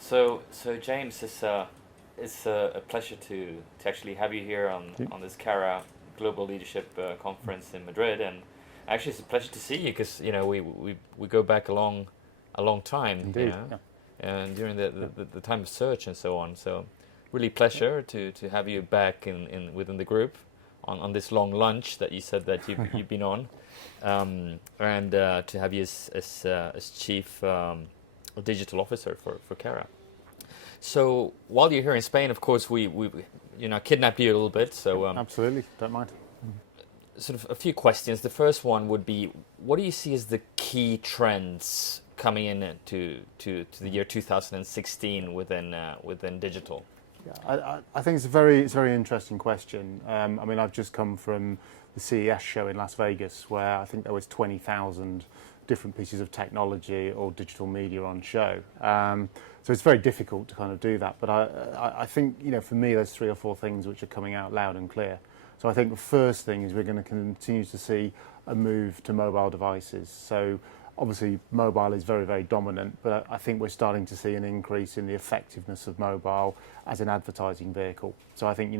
So James, it's a pleasure to actually have you here on this Carat Global Leadership Conference in Madrid, and actually it's a pleasure to see you because we go back a long time, Indeed, and during the time of search and so on. So really pleasure to have you back in within the group on this long lunch that you said that you've been on, and to have you as chief digital officer for Carat. So while you're here in Spain, of course, we kidnapped you a little bit. So absolutely, don't mind. Sort of a few questions. The first one would be, what do you see as the key trends coming into the year 2016 within digital? Yeah, I think it's a very interesting question. I mean, I've just come from the CES show in Las Vegas, where I think there was 20,000 different pieces of technology or digital media on show. So it's very difficult to kind of do that. But I think, for me, there's 3 or 4 things which are coming out loud and clear. So I think the first thing is we're going to continue to see a move to mobile devices. So obviously mobile is very, very dominant, but I think we're starting to see an increase in the effectiveness of mobile as an advertising vehicle. So I think,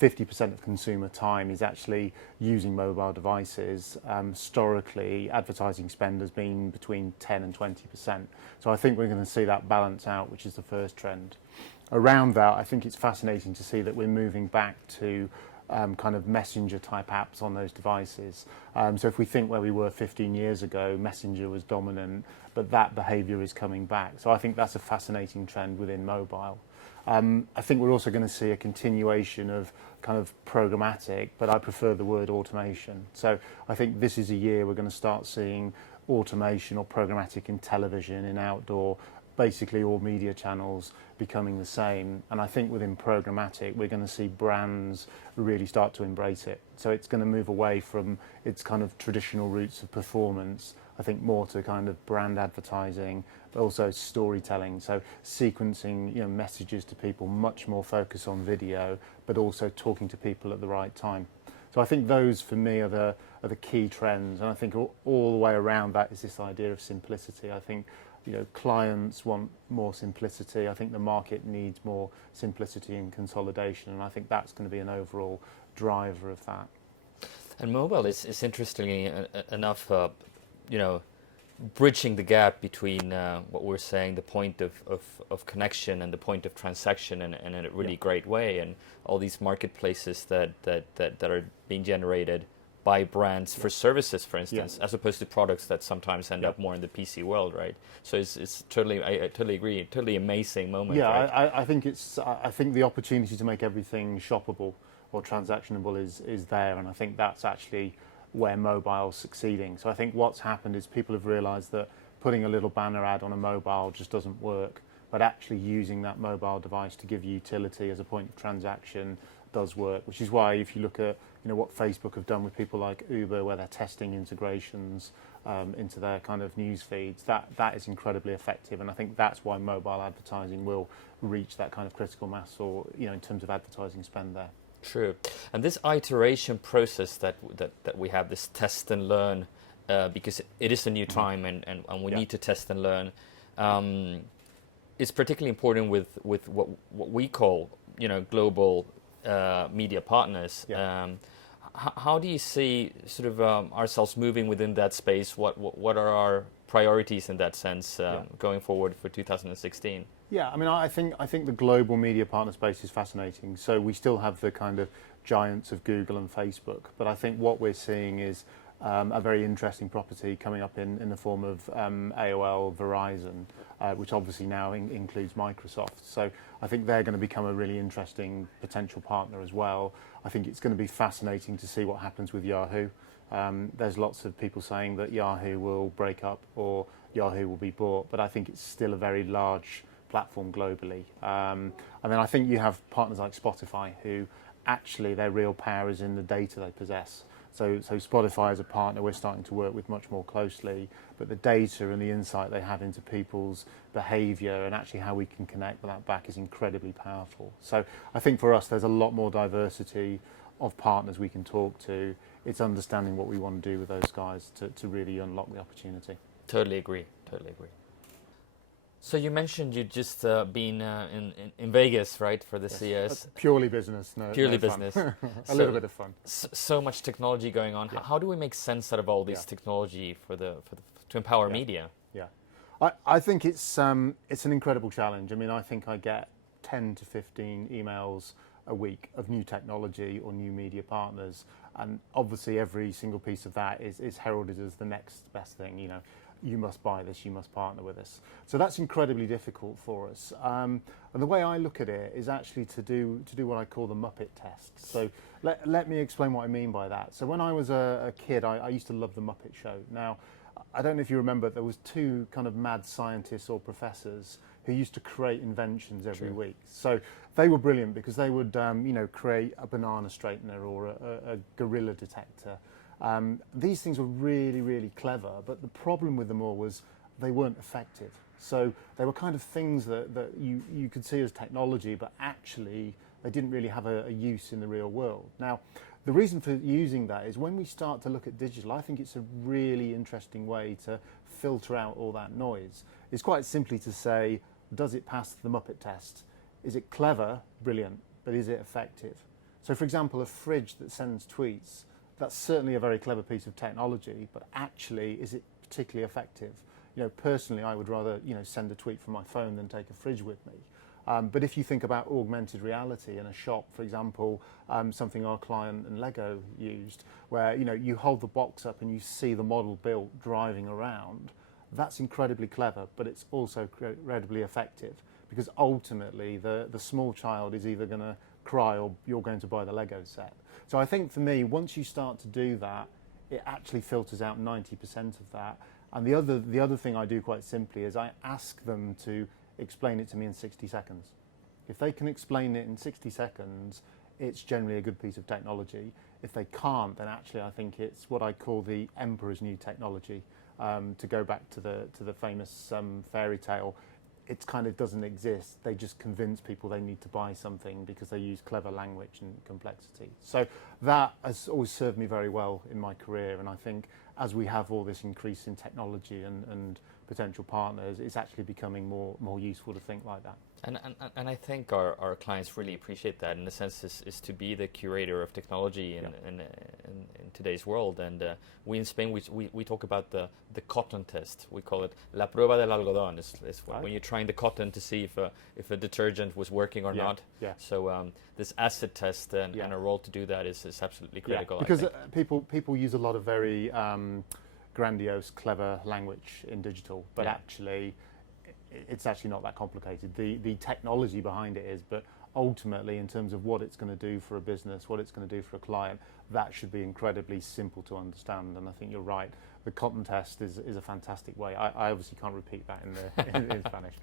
50% of consumer time is actually using mobile devices. Historically, advertising spend has been between 10 and 20%. So I think we're going to see that balance out, which is the first trend. Around that, I think it's fascinating to see that we're moving back to kind of messenger type apps on those devices. So if we think where we were 15 years ago, messenger was dominant, but that behavior is coming back. So I think that's a fascinating trend within mobile. I think we're also going to see a continuation of kind of programmatic, but I prefer the word automation. So I think this is a year we're going to start seeing automation or programmatic in television, in outdoor, basically all media channels becoming the same. And I think within programmatic, we're going to see brands really start to embrace it. So it's going to move away from its kind of traditional roots of performance, I think more to kind of brand advertising, but also storytelling. So sequencing, messages to people, much more focus on video, but also talking to people at the right time. So I think those for me are the key trends. And I think all the way around that is this idea of simplicity. I think clients want more simplicity. I think the market needs more simplicity and consolidation, and I think that's going to be an overall driver of that. And mobile is interestingly enough, bridging the gap between what we're saying, the point of connection and the point of transaction, and in a really great way, and all these marketplaces that are being generated by brands for services, for instance, as opposed to products that sometimes end up more in the PC world, right? So it's totally, I totally agree, totally amazing moment. Yeah, right? I think the opportunity to make everything shoppable or transactionable is there, and I think that's actually where mobile's succeeding. So I think what's happened is people have realised that putting a little banner ad on a mobile just doesn't work, but actually using that mobile device to give utility as a point of transaction does work, which is why if you look at what Facebook have done with people like Uber, where they're testing integrations into their kind of news feeds, that is incredibly effective, and I think that's why mobile advertising will reach that kind of critical mass, or in terms of advertising spend there. True, and this iteration process that we have, this test and learn, because it is a new time, and we need to test and learn. It's particularly important with what we call global media partners. How do you see sort of ourselves moving within that space? What are our priorities in that sense going forward for 2016? Yeah, I mean, I think the global media partner space is fascinating. So we still have the kind of giants of Google and Facebook, but I think what we're seeing is a very interesting property coming up in the form of AOL, Verizon, which obviously now includes Microsoft. So I think they're going to become a really interesting potential partner as well. I think it's going to be fascinating to see what happens with Yahoo. There's lots of people saying that Yahoo will break up or Yahoo will be bought, but I think it's still a very large platform globally. And then I think you have partners like Spotify, who actually their real power is in the data they possess. So Spotify as a partner we're starting to work with much more closely, but the data and the insight they have into people's behaviour and actually how we can connect that back is incredibly powerful. So I think for us there's a lot more diversity of partners we can talk to. It's understanding what we want to do with those guys to really unlock the opportunity. Totally agree, totally agree. So you mentioned you just been in Vegas, right, for the CES. Purely business, Purely no business. A little bit of fun. So much technology going on. Yeah. How do we make sense out of all this technology to empower media? Yeah, I think it's an incredible challenge. I mean, I think I get 10 to 15 emails a week of new technology or new media partners, and obviously every single piece of that is heralded as the next best thing. You know, you must buy this, you must partner with us. So that's incredibly difficult for us. And the way I look at it is actually to do what I call the Muppet test. So let me explain what I mean by that. So when I was a kid, I used to love the Muppet Show. Now, I don't know if you remember, there was two kind of mad scientists or professors who used to create inventions every week. So they were brilliant because they would, create a banana straightener or a gorilla detector. These things were really, really clever, but the problem with them all was they weren't effective. So they were kind of things that you could see as technology, but actually they didn't really have a use in the real world. Now, the reason for using that is when we start to look at digital, I think it's a really interesting way to filter out all that noise. It's quite simply to say, does it pass the Muppet test? Is it clever? Brilliant. But is it effective? So for example, a fridge that sends tweets, that's certainly a very clever piece of technology, but actually, is it particularly effective? You know, personally, I would rather, send a tweet from my phone than take a fridge with me. But if you think about augmented reality in a shop, for example, something our client and Lego used, where you hold the box up and you see the model built driving around, that's incredibly clever, but it's also incredibly effective because ultimately the small child is either going to cry or you're going to buy the Lego set. So I think for me, once you start to do that, it actually filters out 90% of that. And the other thing I do quite simply is I ask them to explain it to me in 60 seconds. If they can explain it in 60 seconds, it's generally a good piece of technology. If they can't, then actually I think it's what I call the emperor's new technology. To go back to the famous fairy tale, it kind of doesn't exist. They just convince people they need to buy something because they use clever language and complexity. So that has always served me very well in my career, and I think as we have all this increase in technology and potential partners, it's actually becoming more useful to think like that. And I think our clients really appreciate that, in the sense is to be the curator of technology in today's world. And we in Spain, we talk about the cotton test. We call it la prueba del algodón. It's when you're trying the cotton to see if a detergent was working or not. Yeah. So this acid test and a role to do that is absolutely critical. Yeah, because people use a lot of very grandiose, clever language in digital, but actually it's actually not that complicated. The technology behind it is, but ultimately in terms of what it's going to do for a business, what it's going to do for a client, that should be incredibly simple to understand. And I think you're right. The cotton test is a fantastic way. I obviously can't repeat that in Spanish.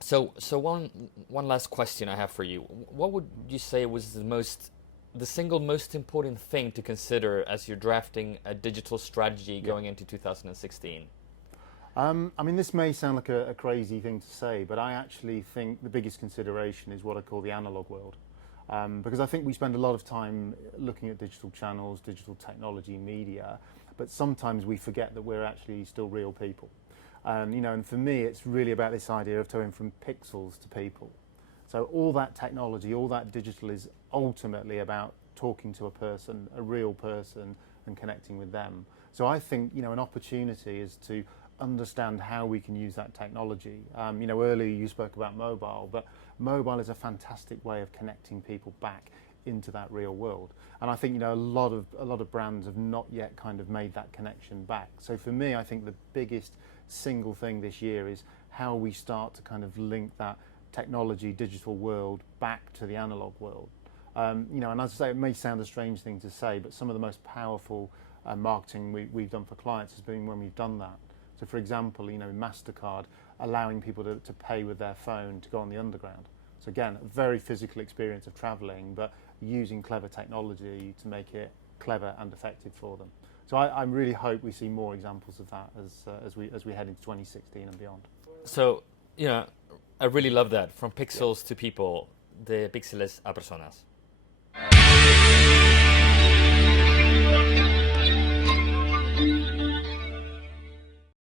So one last question I have for you. What would you say was the single most important thing to consider as you're drafting a digital strategy going into 2016? I mean, this may sound like a crazy thing to say, but I actually think the biggest consideration is what I call the analog world. Because I think we spend a lot of time looking at digital channels, digital technology, media, but sometimes we forget that we're actually still real people. And for me, it's really about this idea of going from pixels to people. So all that technology, all that digital is ultimately about talking to a person, a real person, and connecting with them. So I think, an opportunity is to understand how we can use that technology. Earlier you spoke about mobile, but mobile is a fantastic way of connecting people back into that real world. And I think, a lot of brands have not yet kind of made that connection back. So for me, I think the biggest single thing this year is how we start to kind of link that technology, digital world back to the analog world. And as I say, it may sound a strange thing to say, but some of the most powerful marketing we've done for clients has been when we've done that. So for example, MasterCard allowing people to pay with their phone to go on the underground. So again, a very physical experience of traveling, but using clever technology to make it clever and effective for them. So I really hope we see more examples of that as we head into 2016 and beyond. So, I really love that. From pixels to people, de píxeles a personas.